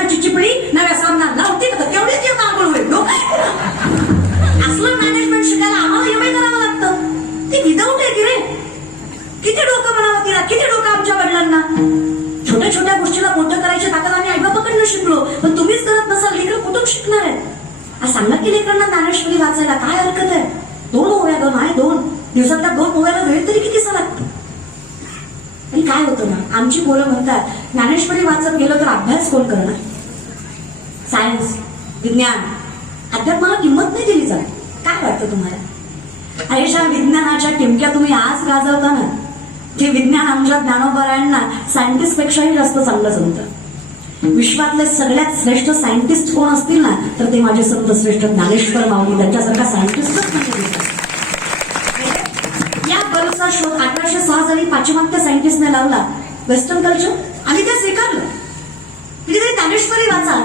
चिपळी नव्या सामना होते का तेवढेच येत आंघोळ होईल असलं मॅनेजमेंट शिकायला आम्हाला एमए करावं लागतं. ते विदाऊट आहे की रे. किती डोकं म्हणावं तिला, किती डोकं आमच्या वडिलांना. छोट्या छोट्या गोष्टीला मोठं करायची ताकद आम्ही आईबापाकडनं शिकलो, पण तुम्हीच करत नसाल लेकरं कुठून शिकणार आहे. आज सांगा की लेकरांना ज्ञानेश्वरी वाचायला काय हरकत आहे. 2 ओव्या ग नाही 2 दिवसातल्या 2 ओव्याला वेळ तरी कितीसा लागतो. आणि काय होतं ना, आमची पोरं म्हणतात ज्ञानेश्वरी वाचत गेलो तर अभ्यास कोण करणार. सायन्स विज्ञान अध्यात्माला किंमत नाही दिली जात. काय वाटतं तुम्हाला. अशा विज्ञानाच्या टिमक्या तुम्ही आज गाजवता ना, ते विज्ञान आमच्या ज्ञानोबरायांना सायंटिस्ट पेक्षाही जास्त चांगलं जमतं. विश्वातले सगळ्यात श्रेष्ठ सायंटिस्ट कोण असतील ना, तर ते माझे संत श्रेष्ठ ज्ञानेश्वर माऊली त्यांच्यासारखा सायंटिस्टच म्हणजे या बल्बचा शोध 1806 साली पाश्चिमात्य सायंटिस्टने लावला. वेस्टर्न कल्चर आणि ते स्वीकारलं. म्हणजे ज्ञानेश्वरी वाचा.